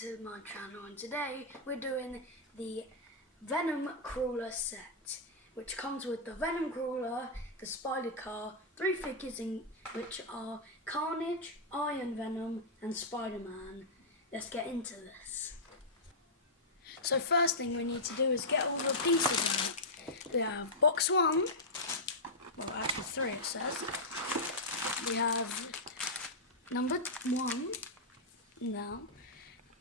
to my channel, and today we're doing the Venom Crawler set, which comes with the Venom Crawler, the Spider Car, 3 figures in which are Carnage, Iron Venom and Spider-Man. Let's get into this. So first thing we need to do is get all the pieces out. We have box 1, well actually 3 it says. We have number 1. Now,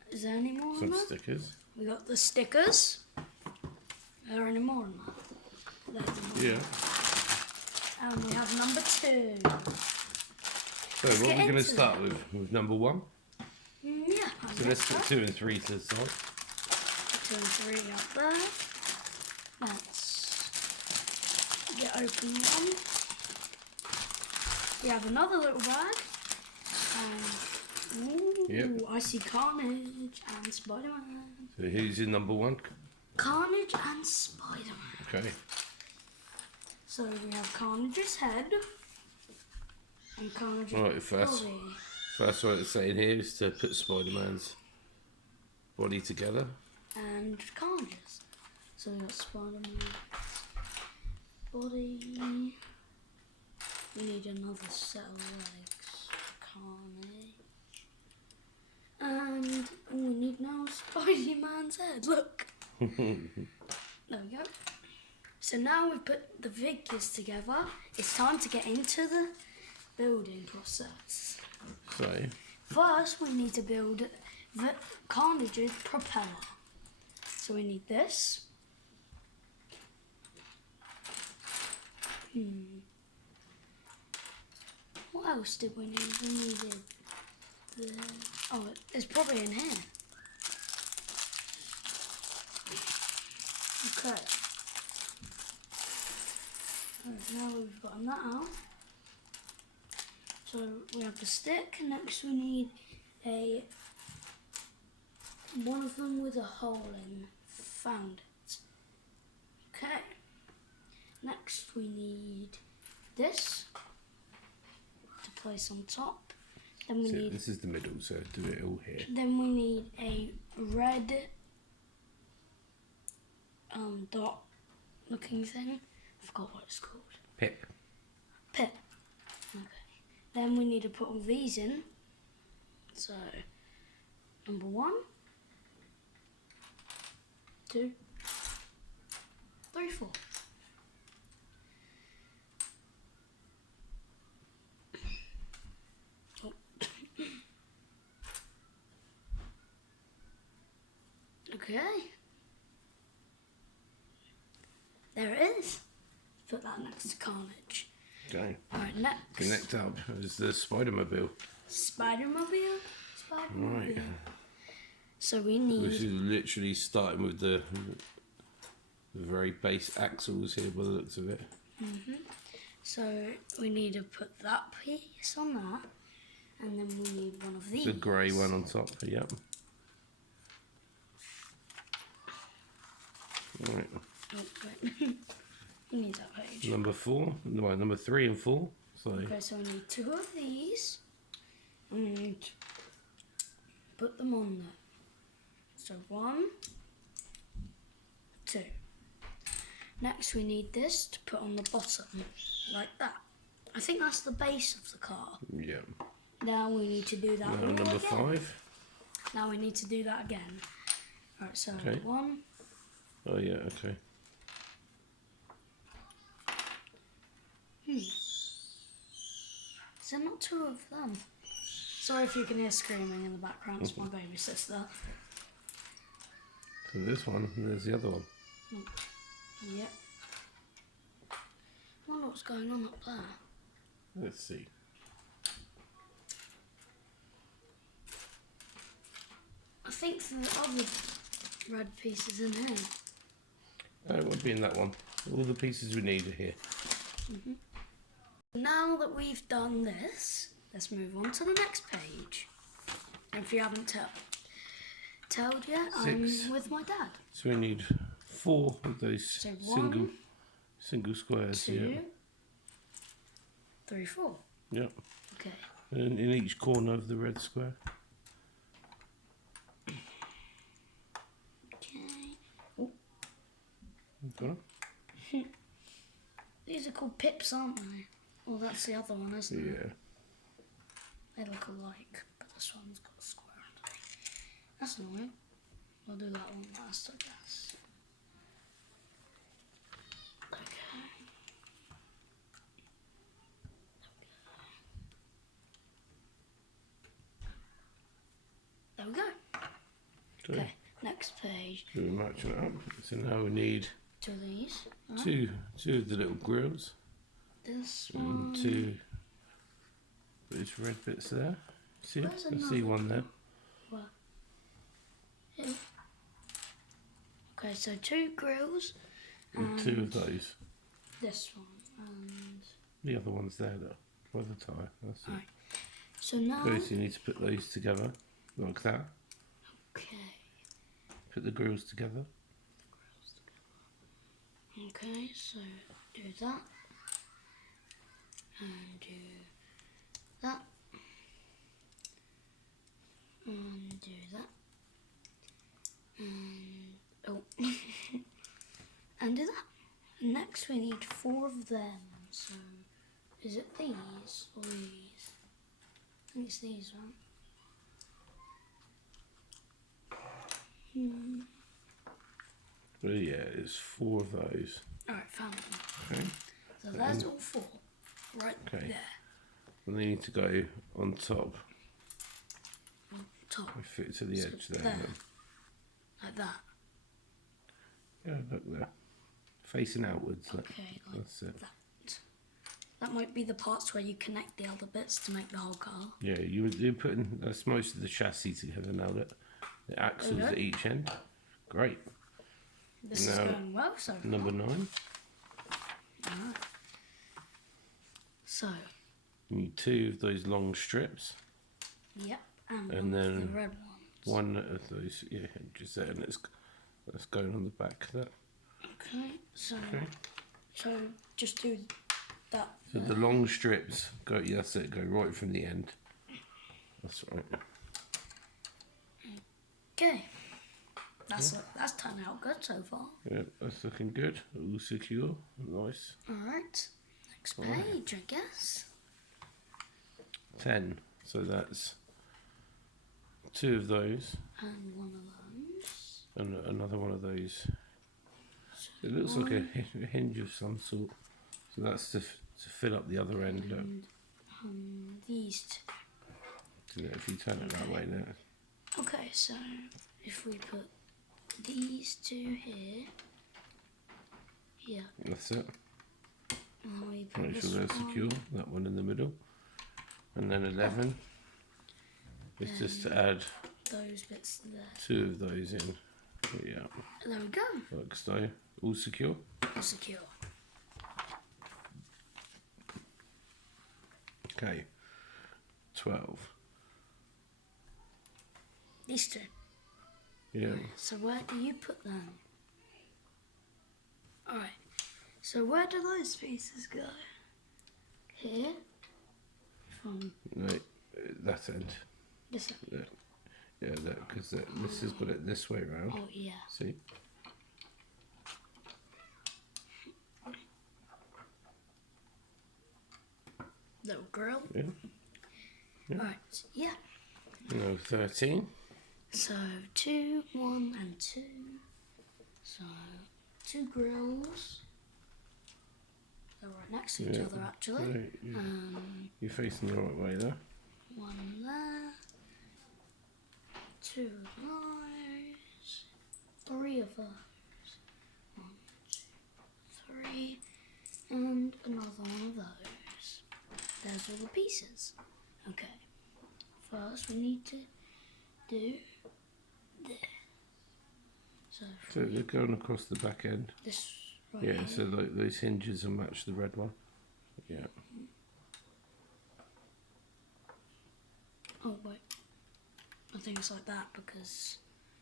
is there any more? Some stickers. We got the stickers. Are there any more on that? Yeah. And we have number 2. So what are we going to start with number 1? Yeah. So let's put 2 and 3 to the side. 2 and 3 up there. Let's get open one. We have another little bag. Ooh, I see Carnage and Spider-Man. So who's in number 1? Carnage and Spider-Man. Okay. So we have Carnage's head and Carnage's body. First what it's saying here is to put Spider-Man's body together. And Carnage's. So we got Spider-Man's body. We need another set of legs. Carnage. And all we need now is Spider-Man's head. Look. There we go. So now we've put the figures together. It's time to get into the building process. So first we need to build the Carnage's propeller. So we need this. What else did we need? We needed the... Oh, it's probably in here. Okay. Right, now we've gotten that out. So we have the stick. Next we need one of them with a hole in. Found it. Okay. Next we need this to place on top. Then we need. This is the middle, so do it all here. Then we need a red dot looking thing. I forgot what it's called. Pip. Pip. Okay. Then we need to put all these in. So number 1, 2, 3, 4. Oh. Okay. There it is. Put that next to Carnage. Okay. Right, next. Next up is the Spider-Mobile. Spider-Mobile? Spider-Mobile. Right. So we need... This is literally starting with the very base axles here by the looks of it. So we need to put that piece on that. And then we need one of these. The grey one on top, yep. Right. Oh, wait. We need that page. Number 4, no, number 3 and 4. So. Okay, so we need 2 of these. And we need to put them on there. So 1, 2. Next we need this to put on the bottom, like that. I think that's the base of the car. Yeah. Now we need to do that all number again. 5. Now we need to do that again. Right, so Okay. 1. Oh yeah, okay. Is there not 2 of them? Sorry if you can hear screaming in the background, it's my baby sister. So this one, and there's the other one. Yep. I wonder what's going on up there. Let's see. I think the other red piece is in here. It won't be in that one. All the pieces we need are here. Now that we've done this, let's move on to the next page. And if you haven't told yet, 6. I'm with my dad. So we need 4 of those So 1, single squares. 2, Yeah. 3, 4. Yep. Okay. And in each corner of the red square. Got 'em? These are called pips, aren't they? Well, that's the other one, isn't it? Yeah. They look alike, but this one's got a square underneath. That's annoying. We'll do that one last, I guess. Okay. There we go. Okay, next page. So we're matching it up. So now we need Two of these. Right. two of the little grills. This one. And two those red bits there. See? Where's I see another one there. What? Here. Okay, so two grills. And two of those. This one and The other one's there though. By the tie. That's it. right. So now. First you need to put those together. Like that. Okay. Put the grills together. Okay, so do that. And do that. And do that. And oh and do that. Next we need 4 of them. So is it these or these? I think it's these, right? But yeah, it's 4 of those. Alright, found them. Okay. So that's all 4. Right Okay. there. And they need to go on top. On top. I fit to the edge there. there. Like that. Yeah, look there. Facing outwards. Okay, like that's it. that. That might be the parts where you connect the other bits to make the whole car. Yeah, you're putting, that's most of the chassis together now. That the axles Okay. at each end. Great. This is Now, going well so far. Number 9. Alright. So, You need 2 of those long strips. yep, and And then the red ones. One of those, yeah, just there, and that's going on the back of that. Okay, so Okay. so just do that. So the long strips go. Yeah, that's it. Go right from the end. That's right. Okay. That's turned out good so far. Yeah, that's looking good. All secure. Nice. Alright. Next Alright. page, I guess. 10. So that's 2 of those And one of those. and another one of those. It looks like a hinge of some sort. So that's to fill up the other end. Look. And these two. So if you turn it that way now. Okay, so if we put these 2 here. Yeah. That's it. And then we put Make this sure they're one. secure. That one in the middle. And then 11 is just to add Those bits there. 2 of those in. Yeah, There we go. like so. All secure. Secure. Okay. 12. These 2. Yeah. So where do you put them? Alright. So where do those pieces go? Here? From No, that end. this end? Yeah, that because this has got it this way round. Oh yeah. See? Little grill. Yeah. Yeah. Right, yeah. No, 13. So 2, 1 and 2. So 2 grills. They're right next to each Yeah. other actually. So you're facing the right way there. 1 there. 2 of those. 3 of those. 1, 2, 3. And another one of those. There's all the pieces. Okay. First we need to do this. So So they're going across the back end. this right Yeah, here. so those hinges will match the red one. Yeah. Oh wait. I think it's like that because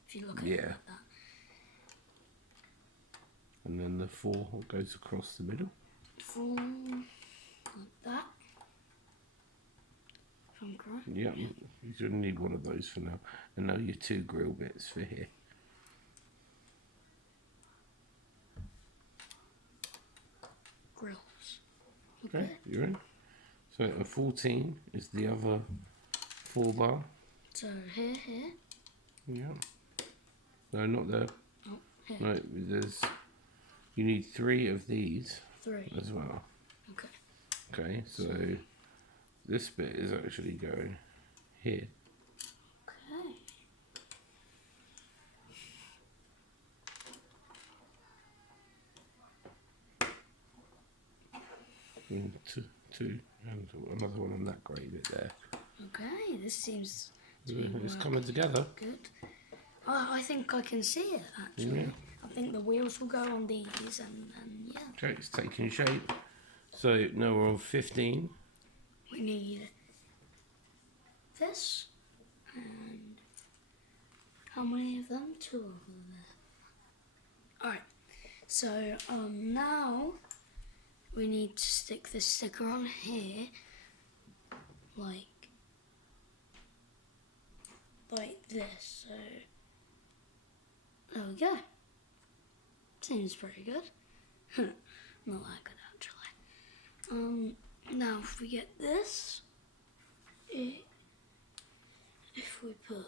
if you look at it Yeah. like that. And then the 4 goes across the middle. 4 like that. If I'm correct. Yeah, you're going to need one of those for now. And now your 2 grill bits for here. Okay, you're in. So a 14 is the other 4 bar. So here. Yeah. No, not there. Oh, here. No, there's. You need 3 of these 3 as well. Okay. Okay, so this bit is actually going here. Okay. 2, and another one on that grey bit there. Okay, this seems to be It's coming together. good. I think I can see it actually. Yeah. I think the wheels will go on these and yeah. Okay, it's taking shape. So now we're on 15. We need this and how many of them? 2 of them. Alright, so now we need to stick this sticker on here like this. So there we go. Seems pretty good. Not that good actually. Now if we get this, if we put,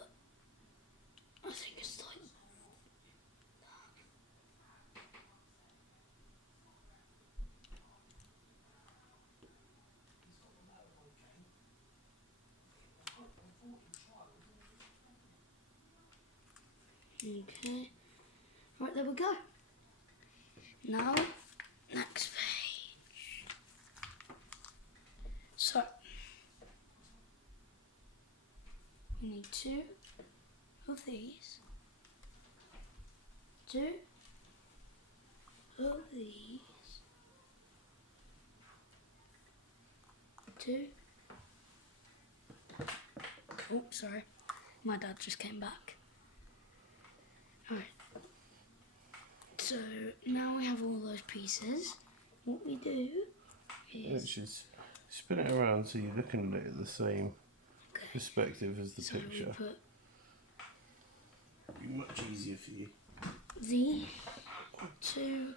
I think it's like that. Okay. Right, there we go. Now, next page. So, we need 2 of these, 2 of these, 2. Oh, sorry. My dad just came back. Alright. So now we have all those pieces. What we do is Which is spin it around so you're looking at it at the same perspective as the picture. We put It'll be much easier for you. the 2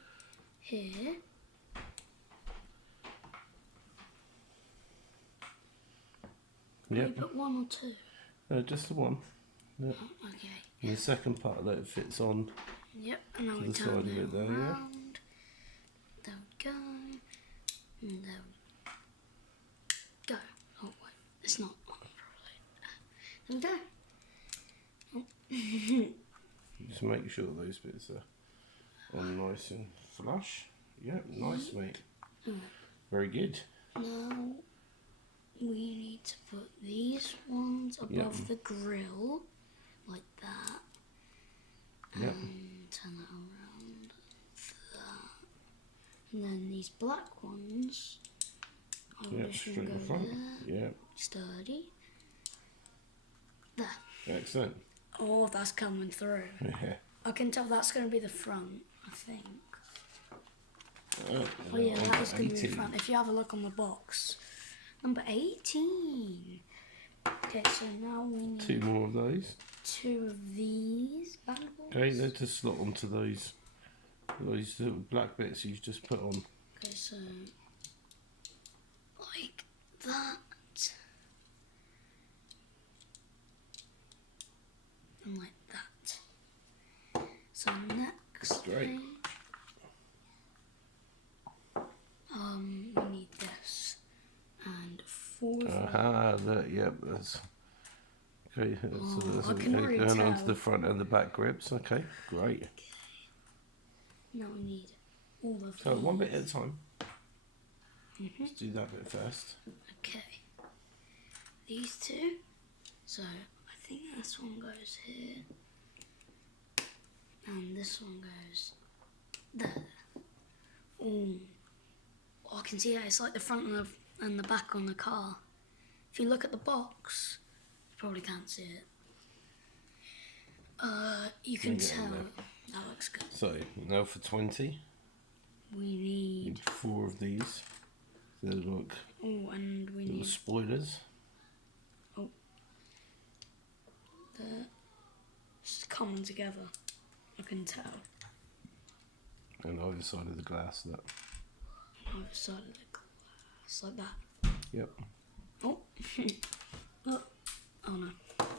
here. Yep. We put 1 or 2. Just the one. Yep. Oh, okay. And the second part that it fits on. Yep. And now To we the turn side of it it there, yeah. around. There we go. And there we go. Oh wait, it's not on properly. There we go. Just make sure those bits are on nice and flush. Yep, nice mate. Very good. Now we need to put these ones above the grill, like that. Yep. And turn that around, that. And then these black ones, I would Yep, assume straight in go front. there. Yep. Sturdy. There. Excellent. Oh, that's coming through. Yeah. I can tell that's going to be the front, I think. Oh Yeah, that is going to be the 18. front. If you have a look on the box. Number 18. Okay, so now we need 2 more of those. 2 of these bad boys. Okay, they're to slot onto those little black bits you've just put on. Okay, so like that. And like that. So next Great. page, we need this and 4 of these. Aha, yep, that's okay. So that's I can already going onto tell. the front and the back grips. Okay, great. Now we need all of So these. one bit at a time. Let's do that bit first. Okay. These 2. So I think this one goes here. And this one goes there. Oh, I can see that it's like the front and the back on the car. If you look at the box, you probably can't see it. You can get in tell. there. That looks good. So now for 20, We need. need 4 of these. They look Oh, and we little need spoilers. the. Just coming together. I can tell. And either side of the glass. That. Either side of the glass. Just like that. Yep. Oh. Oh. Oh no.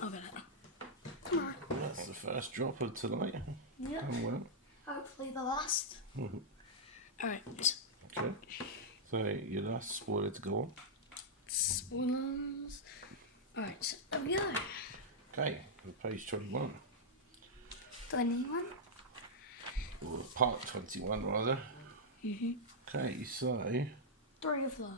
I'll get it. Come on. That's the first drop of tonight. Yeah. Done well. Hopefully the last. Alright. Okay. So your last spoiler to go on. Spoilers. Alright, so there we go. Okay, page 21. 21. Or part 21 rather. Okay, so 3 of those.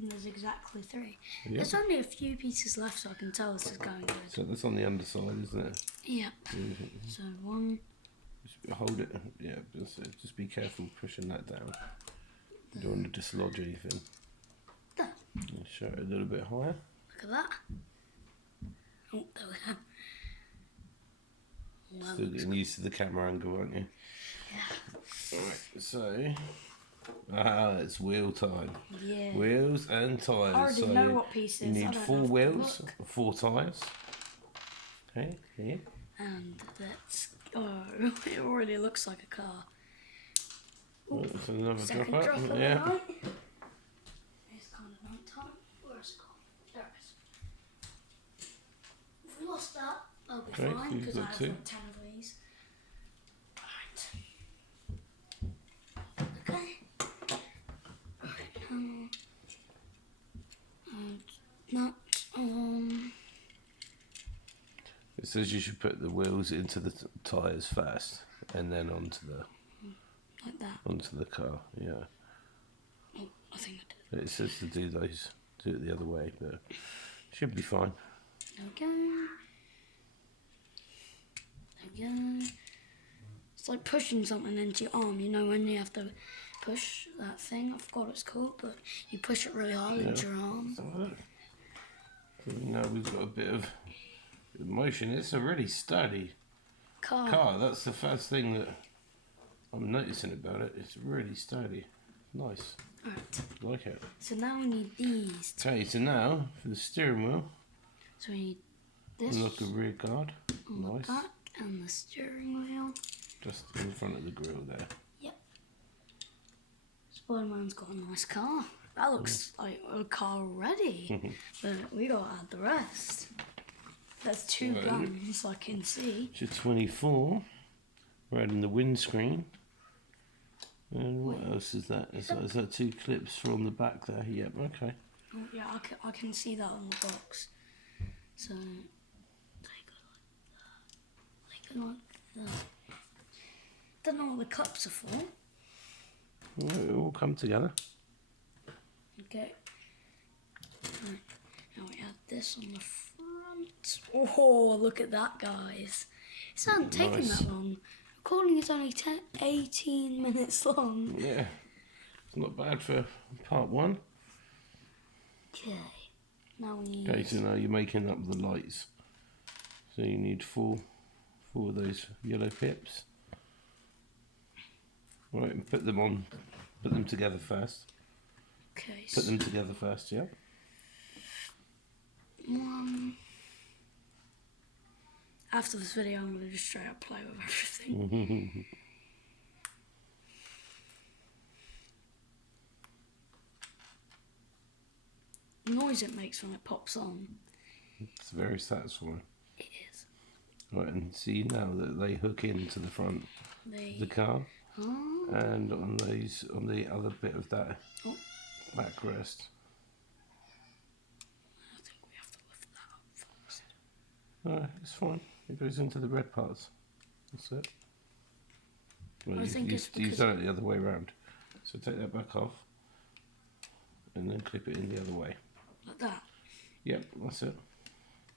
And there's exactly 3. Yep. There's only a few pieces left, so I can tell this is going good. So that's on the underside, isn't it? Yeah. So 1. Just hold it. Yeah, just be careful pushing that down. You don't want to dislodge anything. There. And show it a little bit higher. Look at that. Oh, there we go. Well, Still getting used to the camera angle, aren't you? yeah. Alright, so it's wheel time. Yeah. Wheels and tyres. I already so know what pieces. you I need don't 4 have to wheels, look. 4 tyres. Okay, here. And let's go. It already looks like a car. Oh, that's another Second drop drop up. of the Yeah. night. It's kind of night time. Where's it gone? There it is. If we lost that, I'll be Okay, fine so you've because I got have 2. like 10 of these. Right. Okay. Right. And that It says you should put the wheels into the tyres first, and then onto the car. Yeah. Oh, I think I did. It says to do those, do it the other way, but should be fine. There we go. There we go. It's like pushing something into your arm, you know, when you have to push that thing. I forgot what it's called, but you push it really hard into your arm. So now we've got a bit of motion. It's a really sturdy car. That's the first thing that I'm noticing about it. It's really sturdy. Nice. Alright. Like it. So now we need these. Okay, so now for the steering wheel, So we need this unlock a rear guard. on the Nice. back and the steering wheel. Just in front of the grille there. Yep. Spider-Man's got a nice car. That looks like a car already. But we gotta add the rest. There's 2 Right. guns I can see. To 24. We're adding the windscreen. And what else is that? Is that 2 clips from the back there? Yep, okay. Oh, yeah, I can see that on the box. So, take it like that. Don't know what the cups are for. Well, it will come together. Okay. Right. Now we add this on the front. Oh, look at that, guys. It's not taking Nice. that long. Recording is only 18 minutes long. Yeah. It's not bad for part 1. Okay. Now we need... Okay, so now you're making up the lights. So you need 4 of those yellow pips. Right, and put them together first. Okay. Put them together first, yeah? 1. After this video, I'm going to just straight up play with everything. The noise it makes when it pops on. It's very satisfying. It is. Right, and see now that they hook into the front of the car. Oh. And on the other bit of that backrest. I think we have to lift that up first. No, it's fine. It goes into the red parts. That's it. Well, I think it's because... you've done it the other way around. So take that back off. And then clip it in the other way. Like that? Yep, that's it.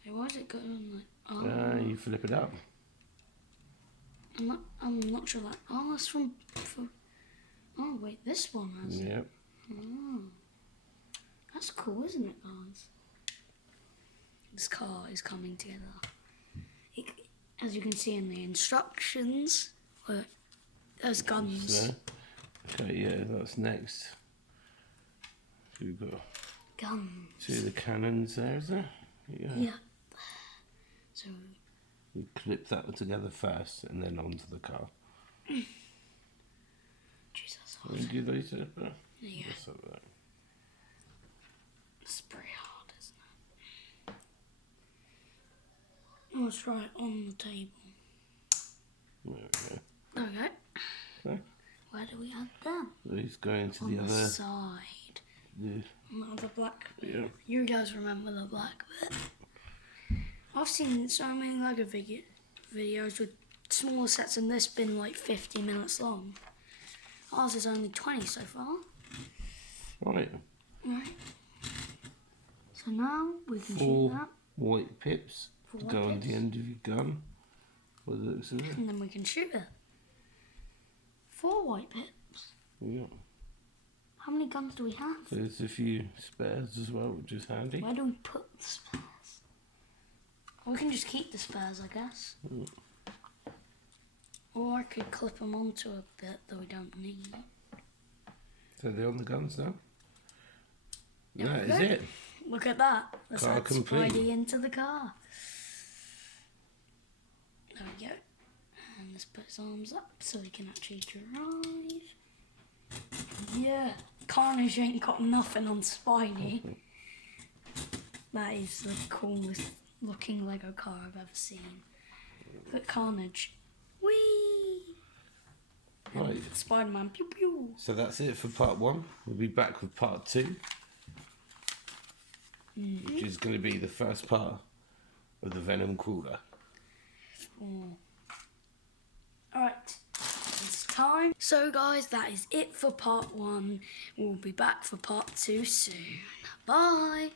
Hey, why is it going like... Oh. You flip it up. I'm not sure that... Oh, that's from... Oh, wait, this one has... Yep. Oh. That's cool, isn't it, guys? This car is coming together. As you can see in the instructions, there's guns. So, okay, yeah, that's next. So we've got Guns. see the cannons there, is there? Yeah. Yeah. So We clip that together first and then onto the car. Jesus. Can we do those? Yeah. Just like that. Let's try it on the table. There we go. There we go. Okay. Where do we add them? He's going to On the the other side. Yeah. Not the black bit. Yeah. You guys remember the black bit? I've seen so many Lego videos with smaller sets and this been like 50 minutes long. Ours is only 20 so far. Right. Right. So now we can 4 shoot that. white pips to go on the end of your gun. By the looks of it. And then we can shoot it. 4 white pips. Yeah. How many guns do we have? There's a few spares as well, which is handy. Where do we put the spares? We can just keep the spares, I guess. Mm. Or I could clip them onto a bit that we don't need. So they're on the guns now? Yeah, That is it. Look at that. Let's Car add complete. Spidey into the car. There we go. And let's put his arms up so he can actually drive. Yeah, Carnage ain't got nothing on Spidey. That is the coolest looking Lego car I've ever seen. Look at Carnage. Whee! Right. Spider-Man, pew pew. So that's it for part 1. We'll be back with part 2. Which is going to be the first part of the Venom crawler. Alright, it's time. So guys, that is it for part 1. We'll be back for part 2 soon. Bye!